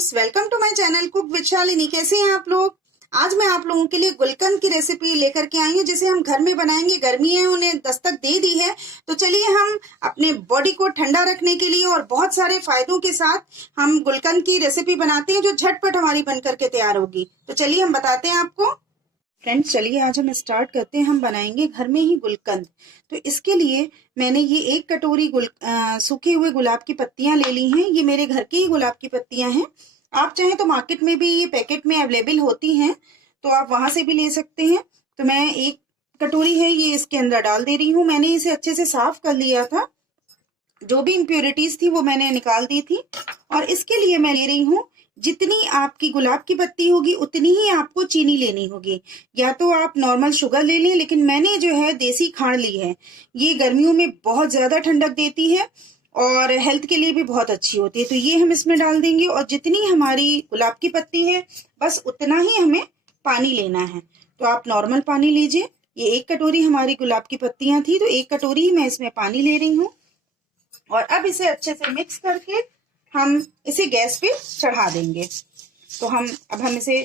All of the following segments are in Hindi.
Friends, welcome to my channel cook with Shalini. कैसे हैं आप लोग? आज मैं आप लोगों के लिए गुलकंद की रेसिपी लेकर के आई हूँ, जिसे हम घर में बनाएंगे। गर्मी है, उन्हें दस्तक दे दी है, तो चलिए हम अपने बॉडी को ठंडा रखने के लिए और बहुत सारे फायदों के साथ हम गुलकंद की रेसिपी बनाते हैं, जो झटपट हमारी बन करके तैयार होगी। तो चलिए हम बताते हैं आपको। फ्रेंड्स, चलिए आज हम स्टार्ट करते हैं। हम बनाएंगे घर में ही गुलकंद। तो इसके लिए मैंने ये 1 कटोरी सूखे हुए गुलाब की पत्तियां ले ली हैं। ये मेरे घर की ही गुलाब की पत्तियां हैं। आप चाहें तो मार्केट में भी ये पैकेट में अवेलेबल होती हैं, तो आप वहां से भी ले सकते हैं। तो मैं 1 कटोरी है ये इसके अंदर डाल दे रही हूँ। मैंने इसे अच्छे से साफ कर लिया था, जो भी इम्प्योरिटीज थी वो मैंने निकाल दी थी। और इसके लिए मैं ले रही हूँ, जितनी आपकी गुलाब की पत्ती होगी उतनी ही आपको चीनी लेनी होगी। या तो आप नॉर्मल शुगर ले लें, लेकिन मैंने जो है देसी खांड ली है। ये गर्मियों में बहुत ज्यादा ठंडक देती है और हेल्थ के लिए भी बहुत अच्छी होती है। तो ये हम इसमें डाल देंगे, और जितनी हमारी गुलाब की पत्ती है बस उतना ही हमें पानी लेना है। तो आप नॉर्मल पानी लीजिए। ये 1 कटोरी हमारी गुलाब की पत्तियां थी, तो 1 कटोरी ही मैं इसमें पानी ले रही हूँ। और अब इसे अच्छे से मिक्स करके हम इसे गैस पे चढ़ा देंगे। तो अब हम इसे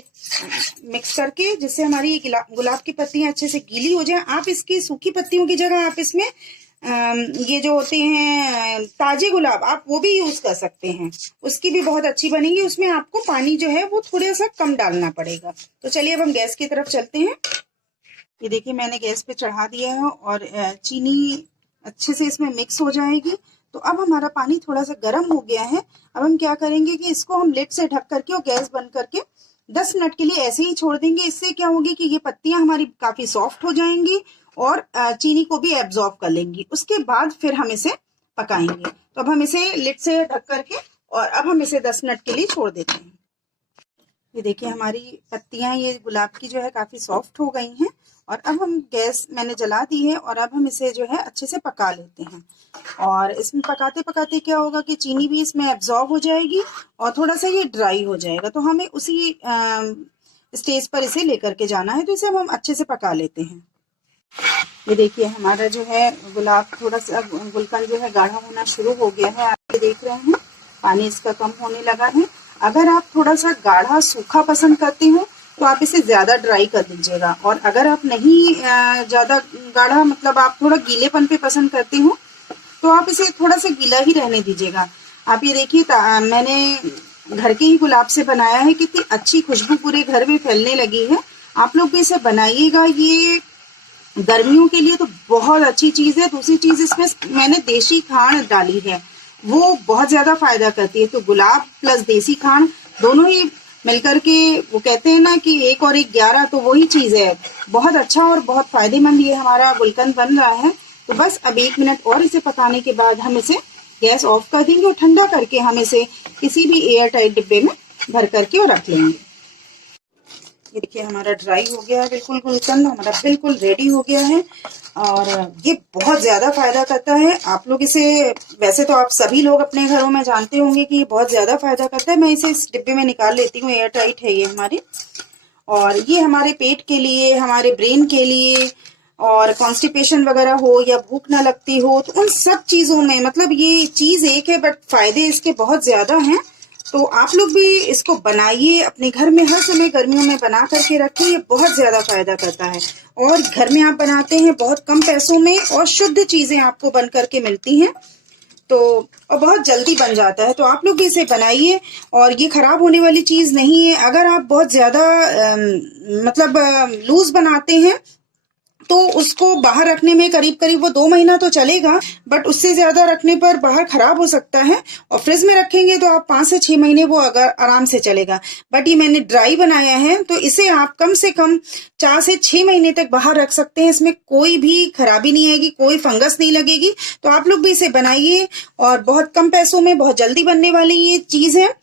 मिक्स करके, जिससे हमारी गुलाब की पत्तियां अच्छे से गीली हो जाए। आप इसकी सूखी पत्तियों की जगह आप इसमें ये जो होते हैं ताजे गुलाब, आप वो भी यूज कर सकते हैं। उसकी भी बहुत अच्छी बनेगी। उसमें आपको पानी जो है वो थोड़ा सा कम डालना पड़ेगा। तो चलिए अब हम गैस की तरफ चलते हैं। ये देखिए मैंने गैस पे चढ़ा दिया है और चीनी अच्छे से इसमें मिक्स हो जाएगी। तो अब हमारा पानी थोड़ा सा गर्म हो गया है। अब हम क्या करेंगे कि इसको हम लिड से ढक करके और गैस बंद करके 10 मिनट के लिए ऐसे ही छोड़ देंगे। इससे क्या होगी कि ये पत्तियां हमारी काफी सॉफ्ट हो जाएंगी और चीनी को भी एब्जॉर्ब कर लेंगी। उसके बाद फिर हम इसे पकाएंगे। तो अब हम इसे लिड से ढक करके और अब हम इसे 10 मिनट के लिए छोड़ देते हैं। ये देखिए हमारी पत्तियां ये गुलाब की जो है काफी सॉफ्ट हो गई हैं। और अब हम गैस मैंने जला दी है और अब हम इसे जो है अच्छे से पका लेते हैं। और इसमें पकाते पकाते क्या होगा कि चीनी भी इसमें एब्जॉर्ब हो जाएगी और थोड़ा सा ये ड्राई हो जाएगा। तो हमें उसी स्टेज पर इसे लेकर के जाना है। तो इसे हम अच्छे से पका लेते हैं। ये देखिए हमारा जो है गुलाब थोड़ा सा गुलकंद जो है गाढ़ा होना शुरू हो गया है। आप ये देख रहे हैं पानी इसका कम होने लगा है। अगर आप थोड़ा सा गाढ़ा सूखा पसंद करते हो तो आप इसे ज्यादा ड्राई कर दीजिएगा। और अगर आप नहीं ज्यादा गाढ़ा, मतलब आप थोड़ा गीलेपन पे पसंद करते हो, तो आप इसे थोड़ा सा गीला ही रहने दीजिएगा। आप ये देखिए मैंने घर के ही गुलाब से बनाया है। कितनी अच्छी खुशबू पूरे घर में फैलने लगी है। आप लोग भी इसे बनाइएगा। ये गर्मियों के लिए तो बहुत अच्छी चीज है। दूसरी चीज इसमें मैंने देसी खांड डाली है, वो बहुत ज्यादा फायदा करती है। तो गुलाब प्लस देसी खांड दोनों ही मिलकर के, वो कहते हैं ना कि 1 और 1 11, तो वही चीज है। बहुत अच्छा और बहुत फायदेमंद ये हमारा गुलकंद बन रहा है। तो बस अब 1 मिनट और इसे पकाने के बाद हम इसे गैस ऑफ कर देंगे और ठंडा करके हम इसे किसी भी एयर टाइट डिब्बे में भर करके और रख लेंगे। ये देखिए हमारा ड्राई हो गया है बिल्कुल, गुलकंद हमारा बिल्कुल रेडी हो गया है। और ये बहुत ज्यादा फायदा करता है। आप लोग इसे, वैसे तो आप सभी लोग अपने घरों में जानते होंगे कि ये बहुत ज्यादा फायदा करता है। मैं इसे इस डिब्बे में निकाल लेती हूँ, एयर टाइट है ये हमारी। और ये हमारे पेट के लिए, हमारे ब्रेन के लिए, और कॉन्स्टिपेशन वगैरह हो या भूख ना लगती हो, तो उन सब चीजों में, मतलब ये चीज एक है बट फायदे इसके बहुत ज्यादा हैं। तो आप लोग भी इसको बनाइए, अपने घर में हर समय गर्मियों में बना करके रखिए। ये बहुत ज्यादा फायदा करता है और घर में आप बनाते हैं बहुत कम पैसों में और शुद्ध चीजें आपको बन करके मिलती हैं। तो और बहुत जल्दी बन जाता है। तो आप लोग भी इसे बनाइए। और ये खराब होने वाली चीज नहीं है। अगर आप बहुत ज्यादा मतलब लूज बनाते हैं तो उसको बाहर रखने में करीब करीब वो 2 महीना तो चलेगा, बट उससे ज्यादा रखने पर बाहर खराब हो सकता है। और फ्रिज में रखेंगे तो आप 5 से 6 महीने वो अगर आराम से चलेगा। बट ये मैंने ड्राई बनाया है, तो इसे आप कम से कम 4 से 6 महीने तक बाहर रख सकते हैं। इसमें कोई भी खराबी नहीं आएगी, कोई फंगस नहीं लगेगी। तो आप लोग भी इसे बनाइए और बहुत कम पैसों में बहुत जल्दी बनने वाली ये चीज है।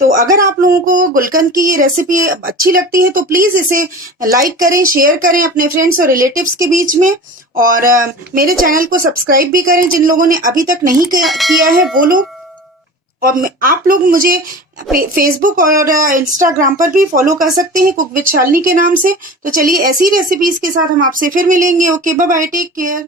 तो अगर आप लोगों को गुलकंद की ये रेसिपी अच्छी लगती है तो प्लीज इसे लाइक करें, शेयर करें अपने फ्रेंड्स और रिलेटिव्स के बीच में। और मेरे चैनल को सब्सक्राइब भी करें जिन लोगों ने अभी तक नहीं किया है वो लोग। और आप लोग मुझे फेसबुक और इंस्टाग्राम पर भी फॉलो कर सकते हैं कुक विद शालिनी के नाम से। तो चलिए ऐसी रेसिपीज के साथ हम आपसे फिर मिलेंगे। Okay, bye bye, take care.